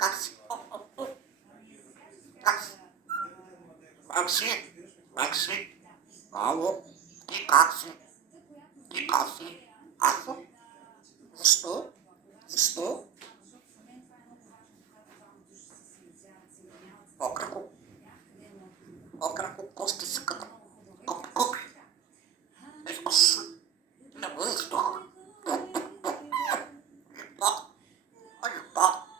Такси. Такси. Такси. Такси. Ало. И как си? И как си? Ако? Защо? Защо? Окрако. Окрако кости са като коп-коп. Вкус. Не го издох. Любов.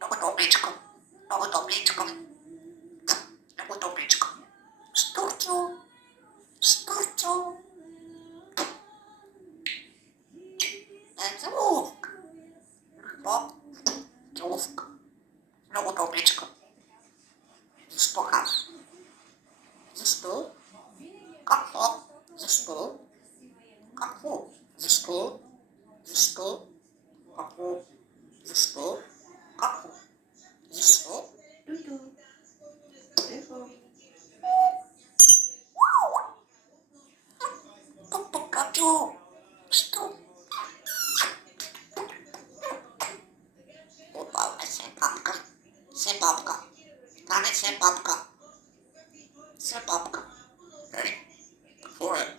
Много добричко. Много добричко. Много добричко. Штурчо. Штурчо. Целувка. Любов. Целувка. Много добричко. Защо аз? Защо? Какво? Защо? Какво? Защо? Защо? Какво? Защо? Какво? Защо? Качо! Що? Опа, се папка. Се папка. Кане се папка. Се папка. Какво е?